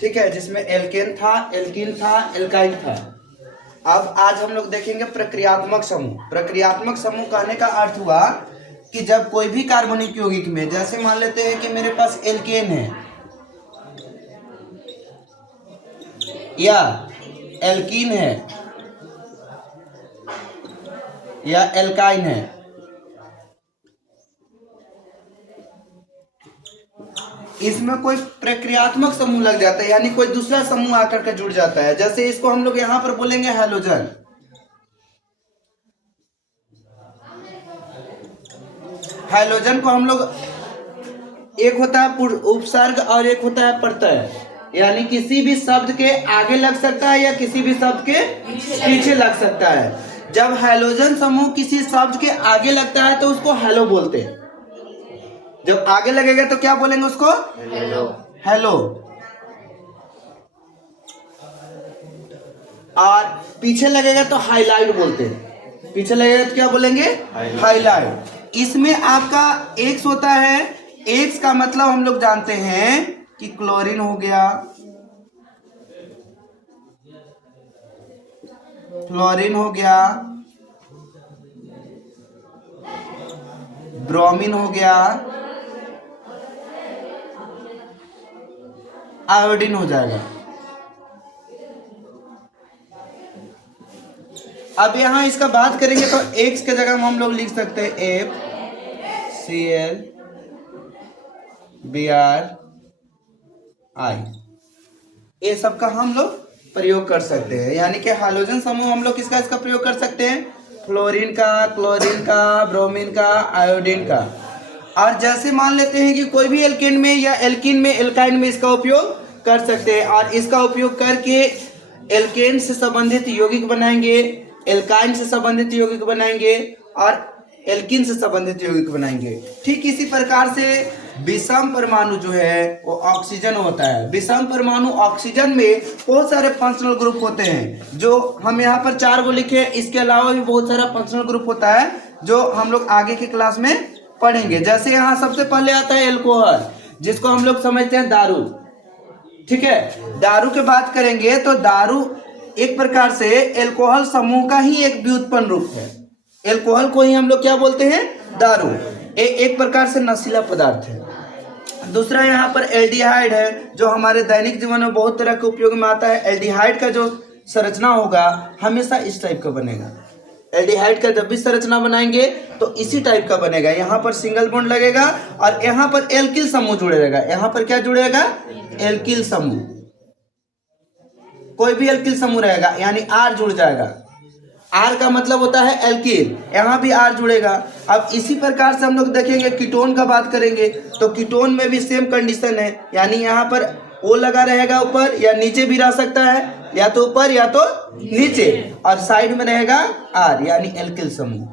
ठीक है, जिसमें एल्केन था, एल्कीन था, एल्काइल था। अब आज हम लोग देखेंगे प्रक्रियात्मक समूह। प्रक्रियात्मक समूह कहने का अर्थ हुआ कि जब कोई भी कार्बनिक यौगिक में, जैसे मान लेते हैं कि मेरे पास एल्केन है या एल्कीन है या एल्काइन है, इसमें कोई प्रक्रियात्मक समूह लग जाता है, यानी कोई दूसरा समूह आकर के जुड़ जाता है। जैसे इसको हम लोग यहां पर बोलेंगे हैलोजन। हैलोजन को हम लोग, एक होता है उपसर्ग और एक होता है प्रत्यय, यानी किसी भी शब्द के आगे लग सकता है या किसी भी शब्द के पीछे लग सकता है। जब हैलोजन समूह किसी शब्द के आगे लगता है तो उसको हेलो बोलते हैं। जब आगे लगेगा तो क्या बोलेंगे उसको? हेलो। हेलो। और पीछे लगेगा तो हाईलाइट बोलते हैं। पीछे लगेगा तो क्या बोलेंगे? हाईलाइट। इसमें आपका एक्स होता है। एक्स का मतलब हम लोग जानते हैं कि क्लोरीन हो गया, फ्लोरीन हो गया, ब्रोमीन हो गया, आयोडीन हो जाएगा। अब यहां इसका बात करेंगे तो एक्स के जगह हम लोग लिख सकते हैं FCl Br I। ये सब का हम लोग प्रयोग कर सकते हैं, यानी कि हाइड्रोजन समूह हम लोग किसका इसका प्रयोग कर सकते हैं? फ्लोरीन का, क्लोरीन का, ब्रोमीन का, आयोडीन का। और जैसे मान लेते हैं कि कोई भी एल्केन में या एल्कीन में, एल्काइन में इसका उपयोग कर सकते हैं, और इसका उपयोग करके एल्केन से संबंधित यौगिक बनाएंगे, एल्काइन से संबंधित यौगिक बनाएंगे और एल्कीन से संबंधित यौगिक बनाएंगे। ठीक इसी प्रकार से विषम परमाणु जो है वो ऑक्सीजन होता है। विषम परमाणु ऑक्सीजन में बहुत सारे फंक्शनल ग्रुप होते हैं, जो हम यहाँ पर 4 को लिखे। इसके अलावा भी बहुत सारा फंक्शनल ग्रुप होता है जो हम लोग आगे की क्लास में पढ़ेंगे। जैसे यहाँ सबसे पहले आता है एल्कोहल, जिसको हम लोग समझते हैं दारू। ठीक है, दारू की बात करेंगे तो दारू एक प्रकार से एल्कोहल समूह का ही एक व्युत्पन्न रूप है। एल्कोहल को ही हम लोग क्या बोलते हैं? दारू। एक प्रकार से नशीला पदार्थ है। दूसरा यहाँ पर एल्डिहाइड है, जो हमारे दैनिक जीवन में बहुत तरह के उपयोग में आता है। एल्डिहाइड का जो संरचना होगा हमेशा इस टाइप का बनेगा। एल्डिहाइड का जब भी संरचना बनाएंगे तो इसी टाइप का बनेगा। यहाँ पर सिंगल बॉन्ड लगेगा और यहाँ पर एल्किल समूह जुड़ेगा। यहाँ पर क्या जुड़ेगा? एल्किल समूह। कोई भी एल्किल समूह रहेगा यानी आर जुड़ जाएगा। आर का मतलब होता है एल्कीन, यहाँ भी आर जुड़ेगा। अब इसी प्रकार से हम लोग देखेंगे कीटोन का बात करेंगे तो कीटोन में भी सेम कंडीशन है, यानी यहाँ पर ओ लगा रहेगा ऊपर, या नीचे भी रह सकता है, या तो ऊपर या तो नीचे, और साइड में रहेगा आर यानी एल्किल समूह।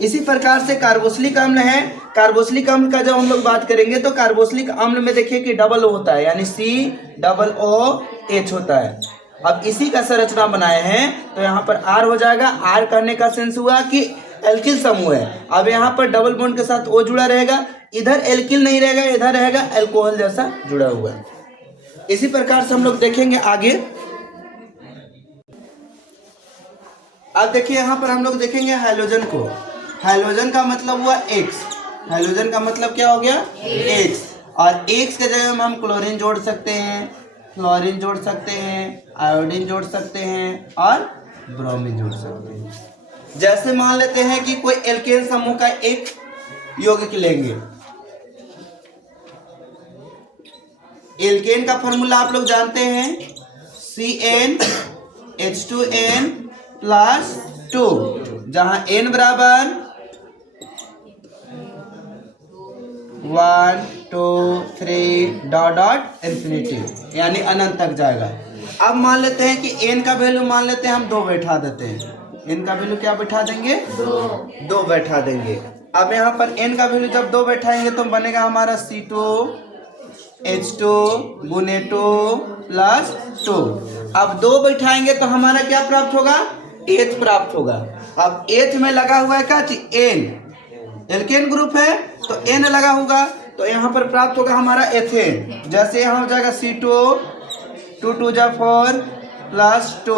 इसी प्रकार से कार्बोक्सिलिक अम्ल है। कार्बोक्सिलिक अम्ल का जब हम लोग बात करेंगे तो कार्बोक्सिलिक अम्ल में देखिए कि डबल ओ होता है, यानी COOH होता है। अब इसी का संरचना बनाए हैं तो यहाँ पर आर हो जाएगा। आर करने का सेंस हुआ कि एल्किल समूह है। अब यहाँ पर डबल बॉन्ड के साथ ओ जुड़ा रहेगा, इधर एल्किल नहीं रहेगा, इधर रहेगा एल्कोहल जैसा जुड़ा हुआ है। इसी प्रकार से हम लोग देखेंगे आगे। अब देखिए यहाँ पर हम लोग देखेंगे हाइड्रोजन को। हाइड्रोजन का मतलब हुआ एक्स। हाइड्रोजन का मतलब क्या हो गया? एक्स। और एक्स के जगह में हम क्लोरीन जोड़ सकते हैं, फ्लोरीन जोड़ सकते हैं, आयोडीन जोड़ सकते हैं और ब्रोमीन जोड़ सकते हैं। जैसे मान लेते हैं कि कोई एल्केन समूह का एक यौगिक लेंगे। एल्केन का फॉर्मूला आप लोग जानते हैं, CnH2n+2, जहां n बराबर 1 2 3 डॉट इंफिनिटी, यानी अनंत तक जाएगा। अब मान लेते हैं कि n का वैल्यू मान लेते हैं हम 2 बैठा देते हैं। n का वैल्यू क्या बैठा देंगे? 2 बैठा देंगे। अब यहाँ पर n का वैल्यू जब 2 बैठाएंगे तो बनेगा हमारा C2H2 गुने 2+2। अब 2 बैठाएंगे तो हमारा क्या प्राप्त होगा? एथ प्राप्त होगा। अब एथ में लगा हुआ है क्या? n। एल्केन ग्रुप है तो n लगा होगा, तो यहाँ पर प्राप्त होगा हमारा एथेन। जैसे यहाँ हो जाएगा 2 2 जा 4 प्लस 2,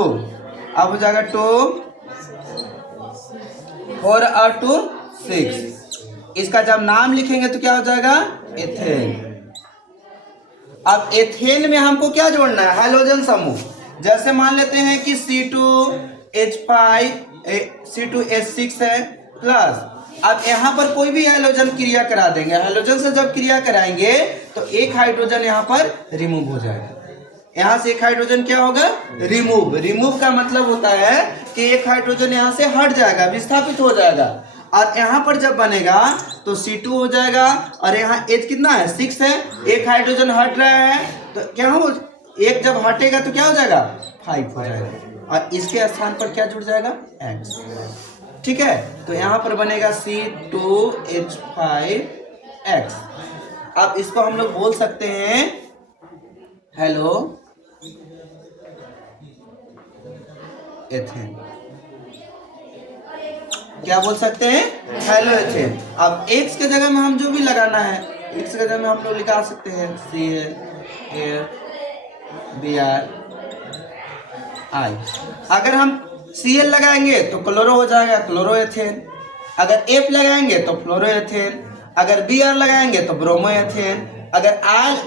अब हो जाएगा 2 4 और 2 6। इसका जब नाम लिखेंगे तो क्या हो जाएगा? एथेन। अब एथेन में हमको क्या जोड़ना है? हाइड्रोजन समूह। जैसे मान लेते हैं कि C2H5 C2H6 है प्लस, अब यहाँ पर कोई भी हाइड्रोजन क्रिया करा देंगे। हाइड्रोजन से जब क्रिया कराएंगे तो एक हाइड्रोजन यहाँ पर रिमूव हो जाएगा। यहाँ से एक हाइड्रोजन क्या होगा? रिमूव। रिमूव का मतलब होता है कि एक हाइड्रोजन यहाँ से हट जाएगा, विस्थापित हो जाएगा। और यहाँ पर जब बनेगा तो C2 हो जाएगा, और यहाँ H कितना है? 6 है। एक हाइड्रोजन हट रहा है तो क्या हो? एक जब हटेगा तो क्या हो जाएगा? 5 हो जाएगा, और इसके स्थान पर क्या जुड़ जाएगा? X। ठीक है, तो यहाँ पर बनेगा C2H5X। अब इसको हम लोग बोल सकते हैं हेलो एथेन। क्या बोल सकते हैं? Hello ethane. अब X के जगह में हम जो भी लगाना है, X के जगह में हम लोग लिखा सकते हैं ClBr। अगर हम Cl लगाएंगे तो क्लोरो हो जाएगा, क्लोरो एथेन। अगर F लगाएंगे तो फ्लोरो एथेन। अगर Br लगाएंगे तो ब्रोमो एथेन। अगर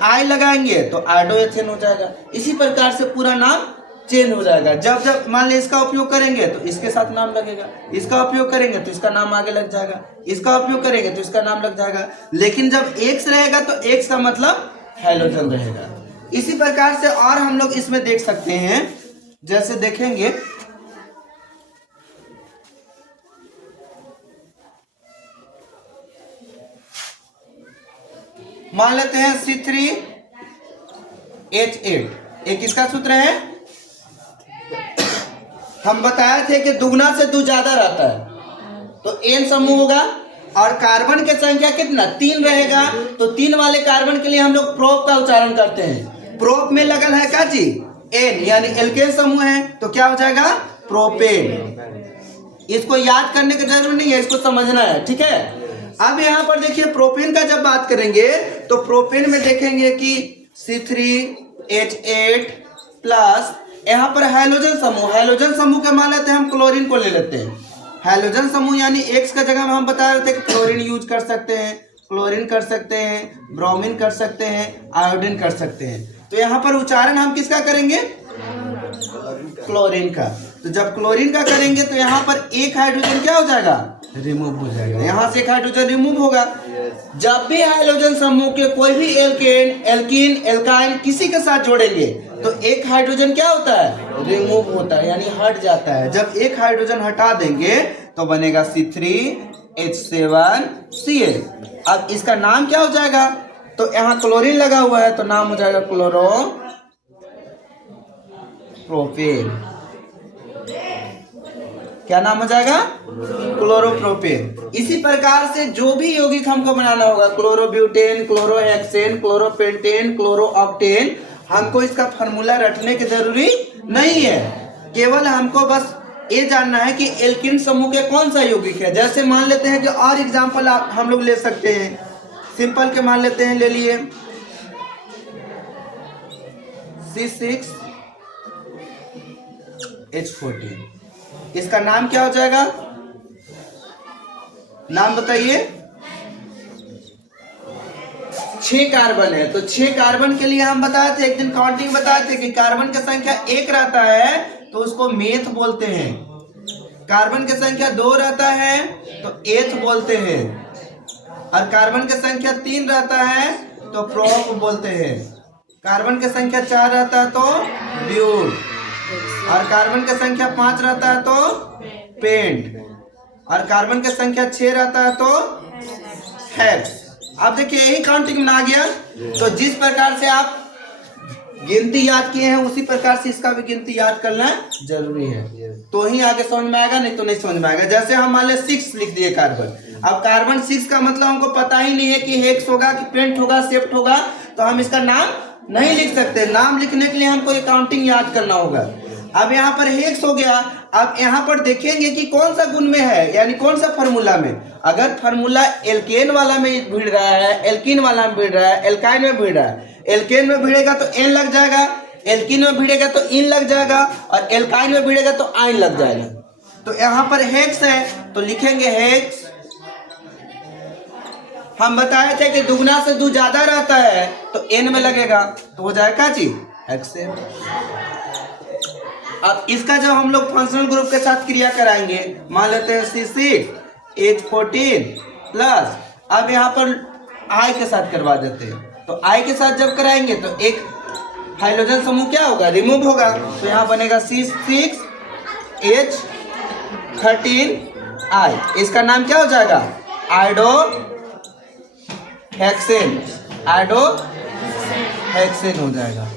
I लगाएंगे तो आइडो एथेन हो जाएगा। इसी प्रकार से पूरा नाम चेंज हो जाएगा। जब जब मान लीजिए इसका उपयोग करेंगे तो इसके साथ नाम लगेगा, इसका उपयोग करेंगे तो इसका नाम आगे लग जाएगा, इसका उपयोग करेंगे तो इसका नाम लग जाएगा। लेकिन जब X रहेगा तो X का मतलब हैलोजन रहेगा। इसी प्रकार से और हम लोग इसमें देख सकते हैं। जैसे देखेंगे मान लेते हैं C3H8, एक किसका सूत्र है? हम बताए थे कि दुगना से दो ज्यादा रहता है तो N समूह होगा, और कार्बन की संख्या कितना? 3 रहेगा। तो 3 वाले कार्बन के लिए हम लोग प्रोप का उच्चारण करते हैं। प्रोप में लगल है क्या चीज? N, यानी एल्केन समूह है तो क्या हो जाएगा? प्रोपेन। इसको याद करने की जरूरत नहीं है, इसको समझना है। ठीक है, अब यहाँ पर देखिए प्रोपेन का जब बात करेंगे तो प्रोपेन में देखेंगे कि C3H8 प्लस यहाँ पर हाइड्रोजन समूह। हाइड्रोजन समूह के मान लेते हैं हम क्लोरीन को ले लेते हैं। हाइड्रोजन समूह यानी X का जगह में हम बता रहे थे कि क्लोरीन यूज कर सकते हैं, क्लोरीन कर सकते हैं, ब्रोमीन कर सकते हैं, आयोडीन कर सकते हैं। तो यहाँ पर उच्चारण हम किसका करेंगे? क्लोरीन का। तो जब क्लोरीन का करेंगे तो यहाँ पर एक हाइड्रोजन क्या हो जाएगा? रिमूव हो जाएगा। यहाँ से एक हाइड्रोजन रिमूव होगा। जब भी हाइड्रोजन समूह के कोई भी एल्केन, एल्कीन, एल्काइन किसी के साथ जोड़ेंगे तो एक हाइड्रोजन क्या होता है? रिमूव होता है, यानी हट जाता है। जब एक हाइड्रोजन हटा देंगे तो बनेगा C3H7Cl। अब इसका नाम क्या हो जाएगा? तो यहाँ क्लोरीन लगा हुआ है तो नाम हो जाएगा क्लोरो प्रोपेन। क्या नाम हो जाएगा? क्लोरोप्रोपेन। इसी प्रकार से जो भी यौगिक हमको बनाना होगा, क्लोरोब्यूटेन, क्लोरोहेक्सेन, क्लोरोपेंटेन, क्लोरोऑक्टेन, हमको इसका फार्मूला रटने की जरूरी नहीं है। केवल हमको बस ये जानना है कि एल्किन समूह के कौन सा यौगिक है। जैसे मान लेते हैं कि और एग्जांपल हम लोग ले सकते हैं। सिंपल के मान लेते हैं, ले लिए C6H14। इसका नाम क्या हो जाएगा? नाम बताइए। 6 कार्बन है तो 6 कार्बन के लिए हम बताए थे, एक दिन काउंटिंग बताए थे कि कार्बन की संख्या 1 रहता है तो उसको मेथ बोलते हैं। कार्बन की संख्या 2 रहता है तो एथ बोलते हैं, और कार्बन की संख्या 3 रहता है तो प्रोप बोलते हैं। कार्बन की संख्या 4 रहता है तो ब्यूट, और कार्बन की संख्या 5 रहता है तो पेंट, और कार्बन की संख्या 6 रहता है तो हेक्स। आप देखिए यही काउंटिंग में आ गया। तो जिस प्रकार से आप गिनती याद किए हैं उसी प्रकार से इसका भी गिनती याद करना जरूरी है, तो ही आगे समझ में आएगा, नहीं तो नहीं समझ में आएगा। जैसे हम मान ले 6 लिख दिए कार्बन। अब कार्बन 6 का मतलब हमको पता ही नहीं है कि हेक्स होगा कि पेंट होगा, सेप्ट होगा, तो हम इसका नाम नहीं लिख सकते। नाम लिखने के लिए हमको ये काउंटिंग याद करना होगा। अब यहाँ पर हेक्स हो गया। अब यहाँ पर देखेंगे कि कौन सा गुण में है, यानी कौन सा फार्मूला में। अगर फार्मूला एल्केन वाला में भिड़ रहा है, एल्कीन वाला में भिड़ रहा है, एल्काइन में भिड़ रहा है, एल्केन में भिड़ेगा तो एन लग जाएगा, एल्किन में भिड़ेगा तो इन लग जाएगा और एल्काइन में भिड़ेगा तो आइन लग जाएगा। तो यहाँ पर हेक्स है तो लिखेंगे हेक्स। हम बताए थे कि दुगना से दो ज्यादा रहता है तो एन में लगेगा तो हो जाएगा चीज हेक्सेन। अब इसका जब हम लोग फंक्शनल ग्रुप के साथ क्रिया कराएंगे, मान लेते हैं C6 H14 प्लस, अब यहाँ पर I के साथ करवा देते हैं। तो I के साथ जब कराएंगे तो एक हाइड्रोजन समूह क्या होगा, रिमूव होगा। तो यहाँ बनेगा C6 H13 I। इसका नाम क्या हो जाएगा, आइडो हेक्सेन, आइडो हेक्सेन हो जाएगा।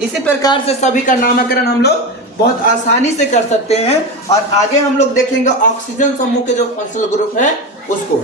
इसी प्रकार से सभी का नामकरण हम लोग बहुत आसानी से कर सकते हैं और आगे हम लोग देखेंगे ऑक्सीजन समूह के जो फंक्शनल ग्रुप है उसको।